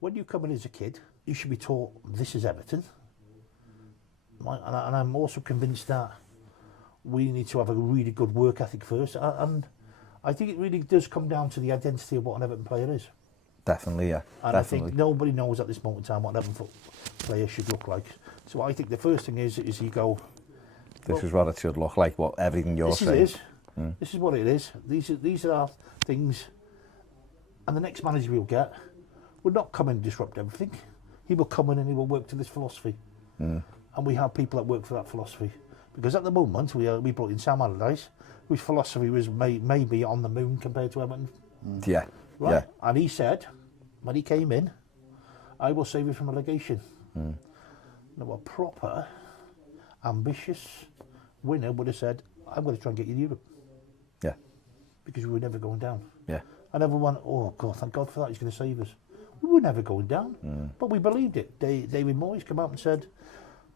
when you come in as a kid, you should be taught this is Everton. Right? And I'm also convinced that we need to have a really good work ethic first. And I think it really does come down to the identity of what an Everton player is. Definitely, yeah. And definitely. I think nobody knows at this moment in time what an Everton player should look like. So I think the first thing is you go, This is what it should look like, what everything you're saying. This is what it is. These are our things. And the next manager we'll get will not come in and disrupt everything. He will come in and he will work to this philosophy. And we have people that work for that philosophy. Because at the moment, we brought in Sam Allardyce, whose philosophy was maybe on the moon compared to Everton. Yeah. Right? Yeah. And he said, when he came in, I will save you from relegation. Now, a proper, ambitious winner would have said, I'm going to try and get you to Europe. Yeah. Because we were never going down. Yeah. And everyone, oh God, thank God for that, he's going to save us. We were never going down. But we believed it. David Moyes came out and said,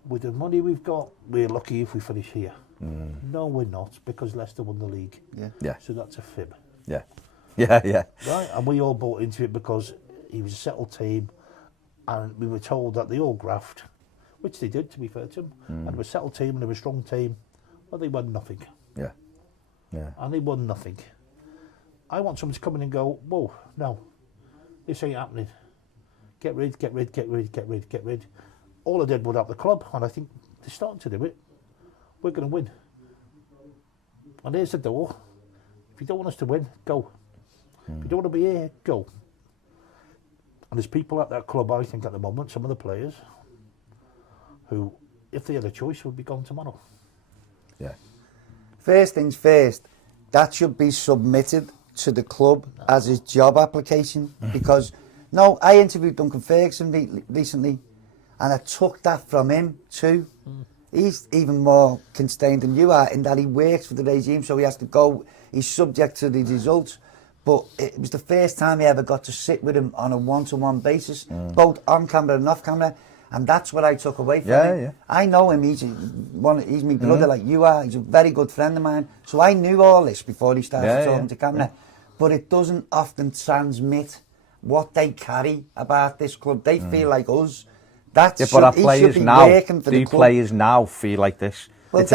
with the money we've got, we're lucky if we finish here. No, we're not, because Leicester won the league. Yeah. So that's a fib. Yeah. Yeah, yeah. Right? And we all bought into it because he was a settled team, and we were told that they all graft, which they did, to be fair to them. And they were a settled team, and they were a strong team, but they won nothing. Yeah. Yeah. And they won nothing. I want someone to come in and go, whoa, no, this ain't happening. Get rid. All I did was out the club, and I think they're starting to do it. We're going to win. And here's the door. If you don't want us to win, go. If you don't want to be here, go. And there's people at that club, I think, at the moment, some of the players, who, if they had a choice, would be gone tomorrow. Yeah. First things first, that should be submitted to the club as his job application. Because, no, I interviewed Duncan Ferguson recently, and I took that from him too. He's even more constrained than you are in that he works for the regime, so he has to go, he's subject to the results. But it was the first time he ever got to sit with him on a one-to-one basis, both on camera and off camera, and that's what I took away from him. Yeah. I know him, he's my brother like you are, he's a very good friend of mine, so I knew all this before he started talking to camera. But it doesn't often transmit what they carry about this club. They feel like us. But our players now, do players now feel like this? Well,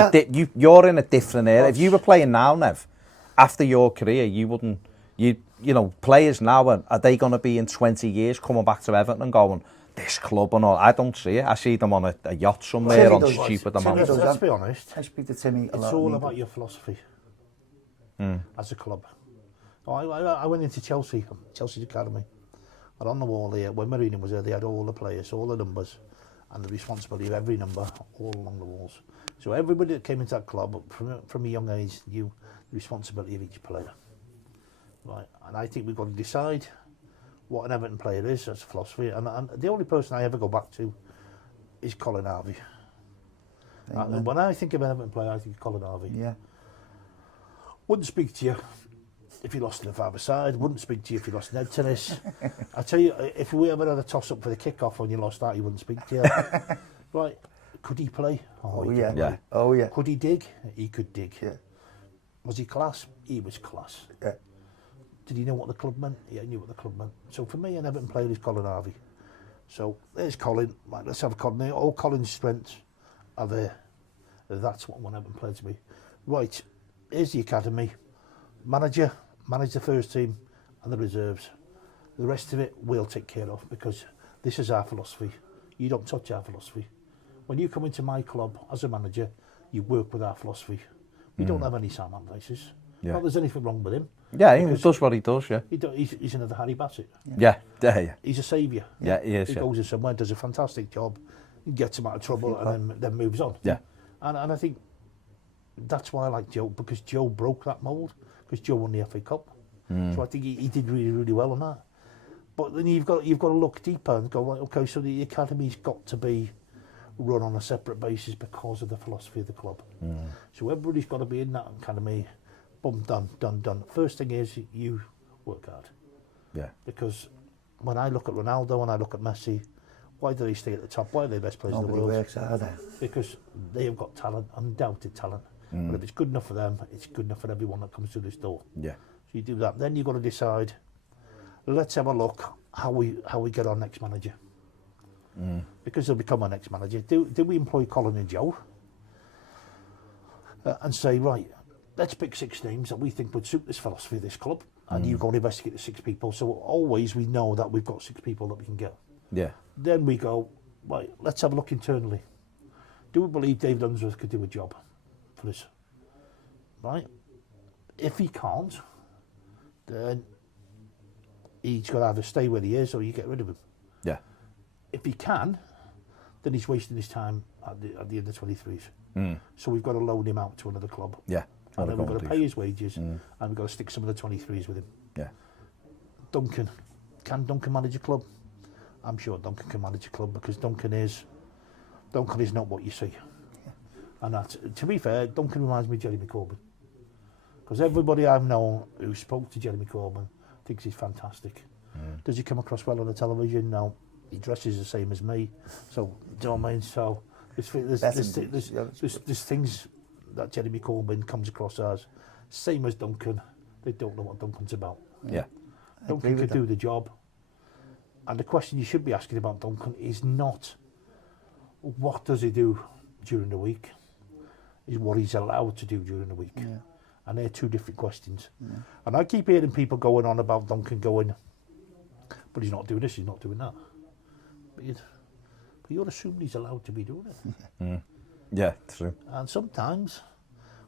you're in a different era. If you were playing now, Nev, after your career, you wouldn't. You know, players now, are they going to be in 20 years coming back to Everton and going, this club and all? I don't see it. I see them on a yacht somewhere on stupid amounts. Let's be honest. I speak to Timmy a lot. It's all about your philosophy as a club. I went into Chelsea's academy, and on the wall here, when Mourinho was there, they had all the players, all the numbers, and the responsibility of every number all along the walls. So everybody that came into that club from a young age knew the responsibility of each player. Right, and I think we've got to decide what an Everton player is as a philosophy. And the only person I ever go back to is Colin Harvey. And when I think of an Everton player, I think of Colin Harvey. Yeah. Wouldn't speak to you if you lost in the five side. Wouldn't speak to you if you lost in head tennis. I tell you, if we ever had a toss up for the kick off when you lost that, he wouldn't speak to you. Right? Could he play? Oh yeah. Yeah. Oh yeah. Could he dig? He could dig. Yeah. Was he class? He was class. Yeah. Did he know what the club meant? Yeah, he knew what the club meant. So for me, an Everton player is Colin Harvey. So there's Colin. Right, let's have Colin there. All Colin's strengths are there. That's what one Everton player to be. Right, here's the academy. Manage the first team and the reserves. The rest of it we'll take care of, because this is our philosophy. You don't touch our philosophy. When you come into my club as a manager, you work with our philosophy. We don't have any Sam Allardyces. Yeah. Not that there's anything wrong with him. Yeah, he does what he does, yeah. He's another Harry Bassett. Yeah. He's a saviour. Yeah, he is. He goes in somewhere, does a fantastic job, gets him out of trouble, and then moves on. Yeah. And I think that's why I like Joe, because Joe broke that mould, because Joe won the FA Cup. So I think he did really, really well on that. But then you've got to look deeper and go, right, okay, so the academy's got to be run on a separate basis because of the philosophy of the club. So everybody's got to be in that academy. Boom, done. First thing is you work hard. Yeah. Because when I look at Ronaldo and I look at Messi, why do they stay at the top? Why are they the best players in the world? Nobody works harder. Because they have got talent, undoubted talent. But if it's good enough for them, it's good enough for everyone that comes through this door. Yeah. So you do that. Then you've got to decide, let's have a look how we get our next manager. Because they'll become our next manager. Do we employ Colin and Joe and say, right, let's pick 6 names that we think would suit this philosophy of this club, and you go and investigate the 6 people. So always we know that we've got 6 people that we can get. Yeah. Then we go, right, let's have a look internally. Do we believe David Unsworth could do a job for us? Right? If he can't, then he's got to either stay where he is or you get rid of him. Yeah. If he can, then he's wasting his time at the end of 23s. So we've got to loan him out to another club. Yeah. And then we've got to pay his wages and we've got to stick some of the 23s with him. Yeah. Duncan. Can Duncan manage a club? I'm sure Duncan can manage a club because Duncan is not what you see. And that, to be fair, Duncan reminds me of Jeremy Corbyn. Because everybody I've known who spoke to Jeremy Corbyn thinks he's fantastic. Does he come across well on the television? No. He dresses the same as me. So, do you know what I mean? So, there's things that Jeremy Corbyn comes across as same as Duncan. They don't know what Duncan's about. Yeah. Duncan could do the job. And the question you should be asking about Duncan is not what does he do during the week, is what he's allowed to do during the week. Yeah. And they're 2 different questions. Yeah. And I keep hearing people going on about Duncan going, but he's not doing this, he's not doing that. But you're assuming he's allowed to be doing it. Yeah, true. And sometimes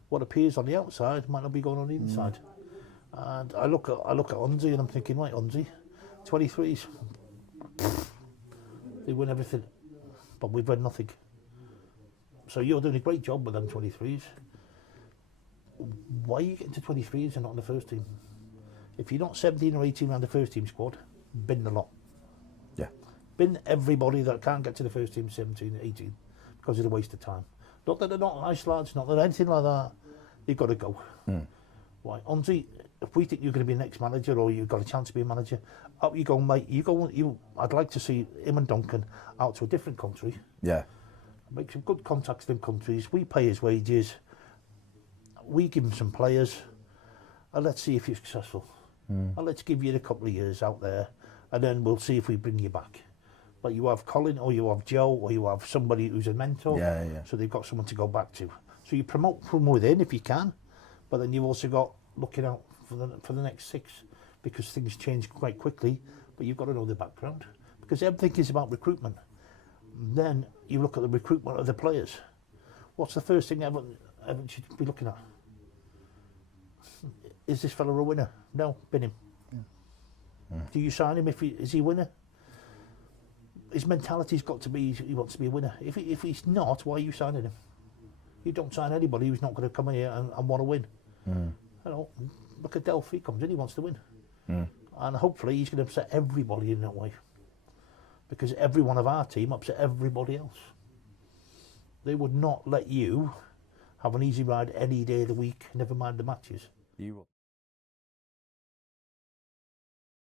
what appears on the outside might not be going on the inside. And I look at Unzi and I'm thinking, right, Unzi, 23s, they win everything, but we've won nothing. So you're doing a great job with them 23s. Why are you getting to 23s and not in the first team? If you're not 17 or 18 around the first team squad, bin the lot. Yeah. Bin everybody that can't get to the first team 17, 18, because it's a waste of time. Not that they're not nice lads, not that anything like that. You've got to go. Right, Unzi, if we think you're going to be the next manager or you've got a chance to be a manager, up you go, mate. I'd like to see him and Duncan out to a different country. Yeah. Make some good contacts in countries. We pay his wages. We give him some players, and let's see if you're successful. And let's give you a couple of years out there, and then we'll see if we bring you back. But you have Colin, or you have Joe, or you have somebody who's a mentor. Yeah, yeah. So they've got someone to go back to. So you promote from within if you can, but then you've also got looking out for the next 6, because things change quite quickly. But you've got to know the background, because everything is about recruitment. Then you look at the recruitment of the players. What's the first thing Everton should be looking at? Is this fella a winner? No, bin him. Do you sign him is he a winner? His mentality's got to be he wants to be a winner. If he's not, why are you signing him? You don't sign anybody who's not going to come here and want to win. You know, look at Delphi, he comes in, he wants to win. And hopefully he's going to upset everybody in that way. Because every one of our team upset everybody else. They would not let you have an easy ride any day of the week, never mind the matches. You will.